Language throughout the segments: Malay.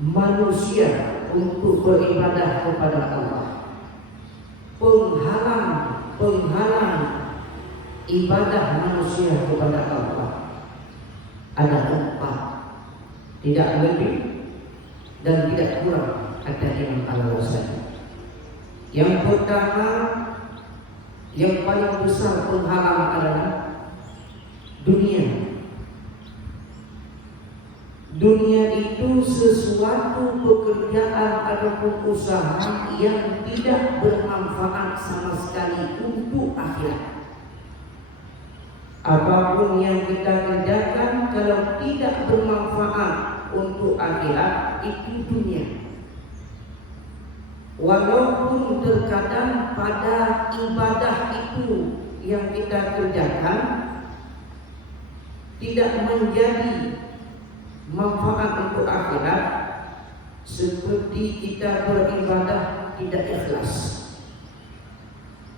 manusia untuk beribadah kepada Allah. Penghalang ibadah manusia kepada Allah ada 4, tidak lebih dan tidak kurang, kata Imam Al-Ghazali. Yang pertama, yang paling besar penghalang adalah dunia. Dunia itu sesuatu pekerjaan ataupun usaha yang tidak bermanfaat sama sekali untuk akhirat. Apapun yang kita kerjakan kalau tidak bermanfaat untuk akhirat, itu dunia. Walaupun terkadang pada ibadah itu yang kita kerjakan tidak menjadi manfaat untuk akhirat, seperti kita beribadah tidak ikhlas,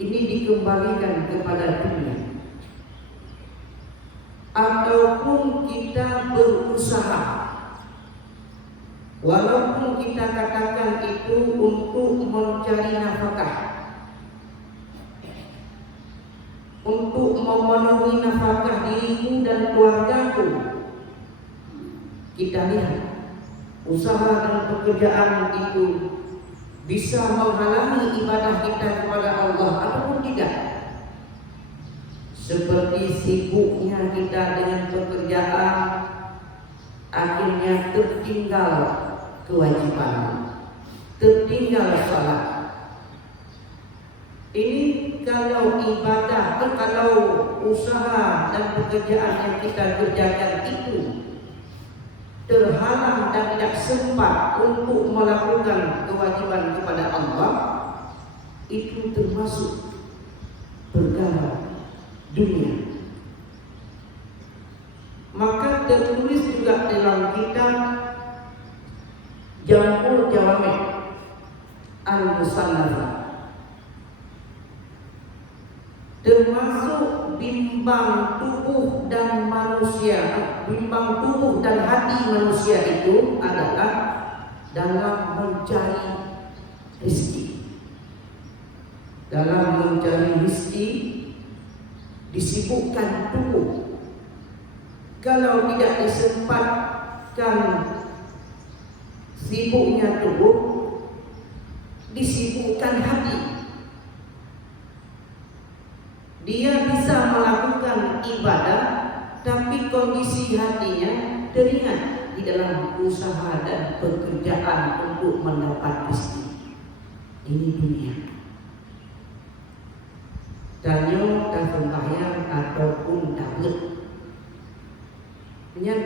ini dikembalikan kepada dunia. Ataupun kita berusaha, walaupun kita katakan itu untuk mencari nafkah, untuk memenuhi nafkah diriku dan keluargaku, kita lihat usaha dan pekerjaan itu bisa menghalangi ibadah kita kepada Allah ataupun tidak. Seperti sibuknya kita dengan pekerjaan, akhirnya tertinggal kewajiban, tertinggal salat. Ini kalau ibadah, kalau usaha dan pekerjaan yang kita kerjakan itu terhalang dan tidak sempat untuk melakukan kewajiban kepada Allah, itu termasuk perkara dunia. Maka tertulis juga dalam kitab Jam'ul Jawami' Al-Musannafah, termasuk bimbang tubuh dan manusia, bimbang tubuh dan hati manusia itu adalah dalam mencari rezeki. Dalam mencari rezeki disibukkan tubuh. Kalau tidak disempatkan sibuknya tubuh, disibukkan hati. Dia bisa melakukan ibadah, tapi kondisi hatinya teringat di dalam usaha dan pekerjaan untuk mendapat rezeki. Ini dunia. Danyo dan sembahyang ataupun tablet,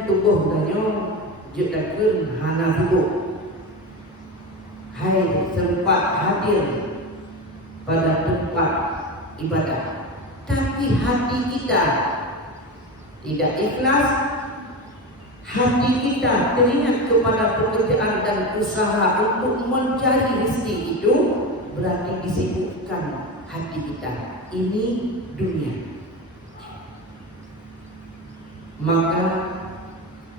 tubuh danyo jadakeun hana hidup. Hai sempat hadir pada tempat ibadah, tapi hati kita tidak ikhlas, hati kita teringat kepada pekerjaan dan usaha untuk mencari rezeki itu, berarti disibukkan hati kita. Ini dunia. Maka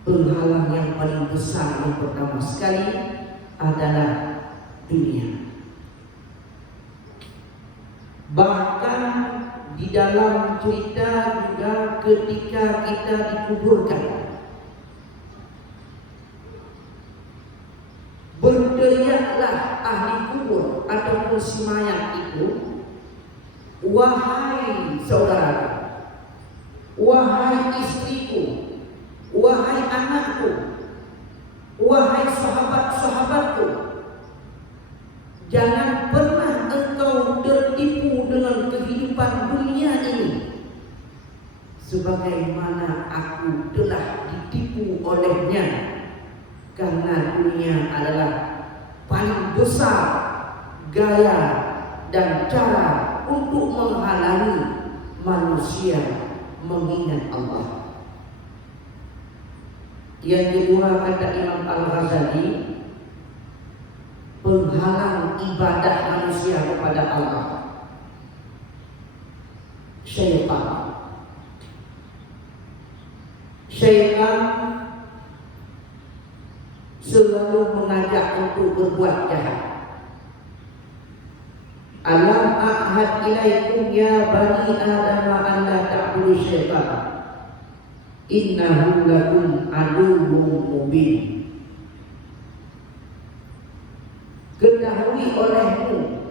penghalang yang paling besar yang pertama sekali adalah dunia. Bahkan di dalam cerita juga ketika kita dikuburkan, berteriaklah ahli kubur ataupun si mayat itu, wahai saudaraku, wahai istriku, wahai anakku, wahai sahabat-sahabatku, jangan pernah engkau tertipu dengan kehidupan dunia ini sebagaimana aku telah ditipu olehnya, karena dunia adalah paling besar gaya dan cara untuk menghalangi manusia mengingat Allah. Yang kedua, kata Imam Al-Ghazali, penghalang ibadah manusia kepada Allah, syaitan. Syaitan selalu mengajak untuk berbuat jahat. Alam a'had ilaikum ya bani Adam an la ta'budu syaitan innahu lakum aduwwun mubin. Ketahui olehmu,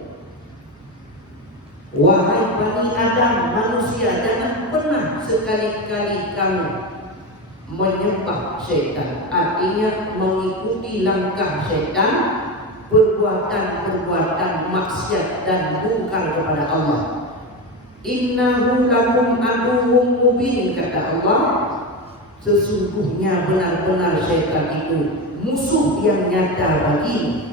wahai bani Adam, manusia, jangan pernah sekali-kali kamu menyembah syaitan. Artinya mengikuti langkah syaitan, perbuatan-perbuatan maksiat dan mungkar kepada Allah. Innahu lakum aduwwun mubin, kata Allah, sesungguhnya benar-benar syaitan itu musuh yang nyata bagimu.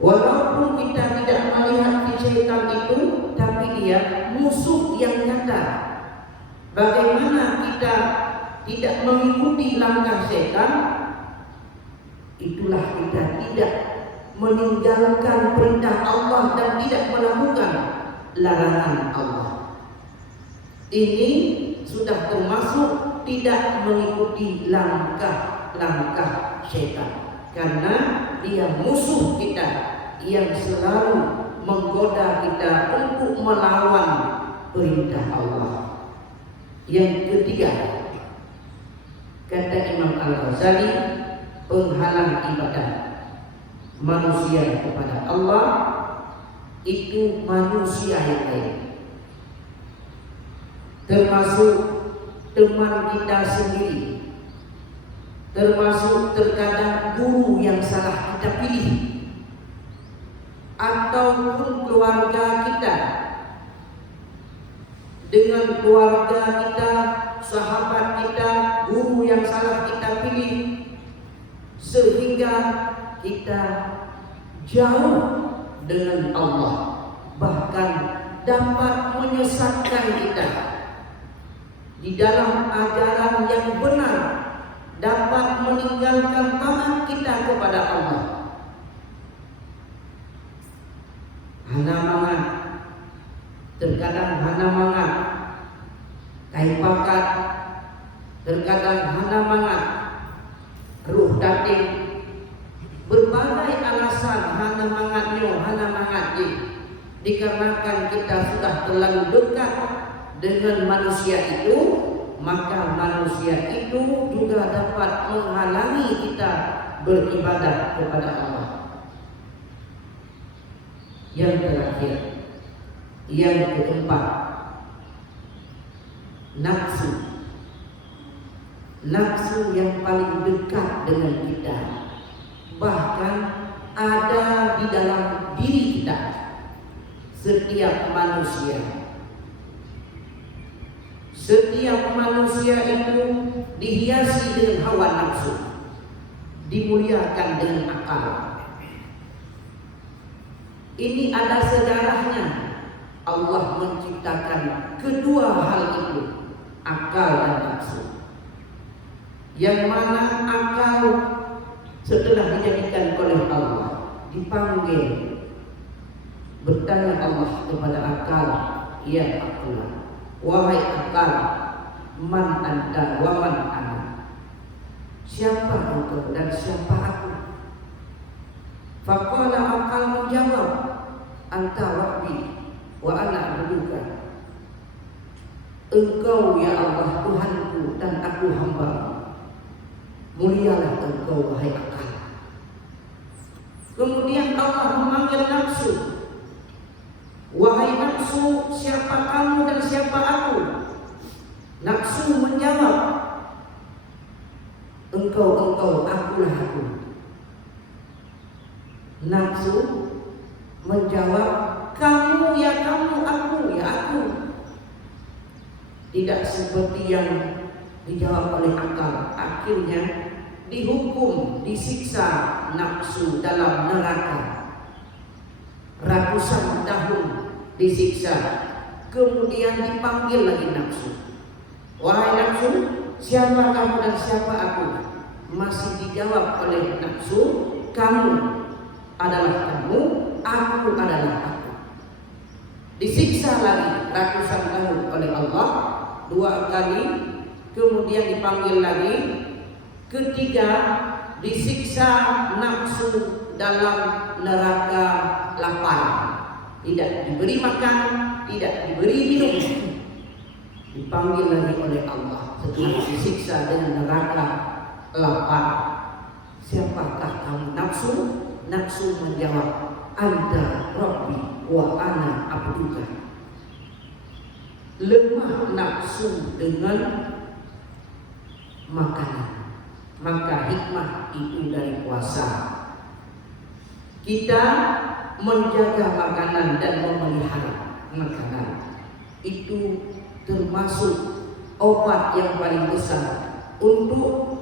Walaupun kita tidak melihat syaitan itu, tapi dia musuh yang nyata. Bagaimana kita tidak mengikuti langkah syaitan? Itulah kita tidak meninggalkan perintah Allah dan tidak melakukan larangan Allah. Ini sudah termasuk tidak mengikuti langkah-langkah syaitan, karena dia musuh kita yang selalu menggoda kita untuk melawan perintah Allah. Yang ketiga, kata Imam Al-Ghazali, penghalang ibadah manusia kepada Allah itu manusia yang lain, termasuk teman kita sendiri, termasuk terkadang guru yang salah kita pilih, ataupun keluarga kita. Dengan keluarga kita, sahabat kita, guru yang salah kita pilih, sehingga kita jauh dengan Allah, bahkan dapat menyesatkan kita di dalam ajaran yang benar, dapat meninggalkan taat kita kepada Allah. Hana mangat, terkadang hana mangat kai pakat, terkadang hana mangat ruh dating, berbagai alasan hana mangatnya dikarenakan kita sudah terlalu dekat dengan manusia itu, maka manusia itu juga dapat menghalangi kita beribadah kepada Allah. Yang terakhir, yang keempat, nafsu. Nafsu yang paling dekat dengan kita, bahkan ada di dalam diri kita. Setiap manusia itu dihiasi dengan hawa nafsu, dimuliakan dengan akal. Ini ada sejarahnya. Allah menciptakan kedua hal itu, akal dan nafsu. Yang mana akal setelah dijadikan oleh Allah, dipanggil, bertanya Allah kepada akal, ya akal, wahai akal, man anta wa man ana, siapa engkau dan siapa aku? Faqala akal menjawab, anta rabbi wa ana abduka, engkau ya Allah Tuhanku dan aku hamba. Mulialah engkau wahai akal. Kemudian Allah memanggil nafsu, wahai nafsu, siapa kamu dan siapa aku? Nafsu menjawab, engkau, akulah aku. Nafsu menjawab, kamu ya kamu, aku ya aku. Tidak seperti yang dijawab oleh akal. Akhirnya dihukum, disiksa nafsu dalam neraka ratusan tahun disiksa. Kemudian dipanggil lagi nafsu, wahai nafsu, siapa kamu dan siapa aku? Masih dijawab oleh nafsu, kamu adalah kamu, aku adalah aku. Disiksa lagi ratusan tahun oleh Allah 2 kali. Kemudian dipanggil lagi, Ketiga, disiksa nafsu dalam neraka lapar. Tidak diberi makan, tidak diberi minum. Dipanggil lagi oleh Allah setelah disiksa dengan neraka lapar. Siapakah kamu nafsu? Nafsu menjawab, Anta Rabbi wa ana abduka. Lemah nafsu dengan makanan. Maka hikmah itu dari puasa. Kita menjaga makanan dan memelihara makanan. Itu termasuk obat yang paling besar untuk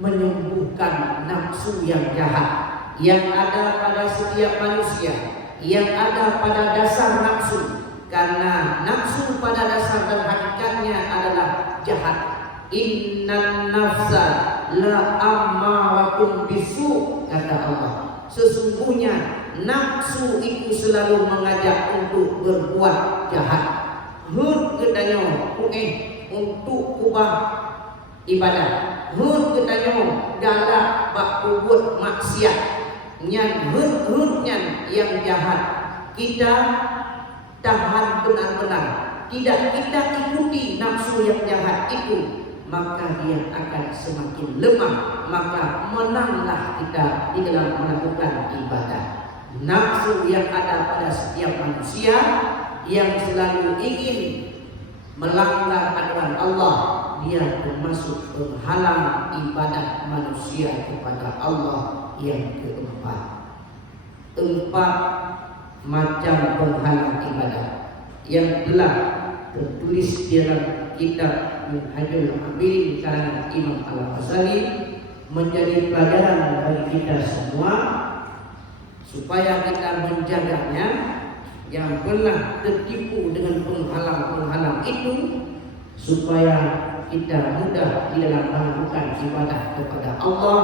menyembuhkan nafsu yang jahat yang ada pada setiap manusia, yang ada pada dasar nafsu. Karena nafsu pada dasar dan hakikatnya adalah jahat. Innan nafsa la ammaratun bisu, kata Allah. Sesungguhnya nafsu itu selalu mengajak untuk berbuat jahat. Hud ketanyo untuk ubah ibadah. Hud ketanyo galak bak buat maksiat. Nyan hud nyan yang jahat. Kita tahan benar-benar. Tidak kita ikuti nafsu yang jahat itu, maka dia akan semakin lemah. Maka menanglah kita di dalam melakukan ibadah. Nafsu yang ada pada setiap manusia yang selalu ingin melanggar aturan Allah, dia termasuk penghalang ibadah manusia kepada Allah yang keempat. 4 macam penghalang ibadah yang telah tertulis di dalam kitab Minhajul Abidin karangan Imam Al-Ghazali menjadi pelajaran bagi kita semua supaya kita menjaganya. Yang pernah tertipu dengan penghalang-penghalang itu, supaya kita mudah di dalam melakukan ibadah kepada Allah.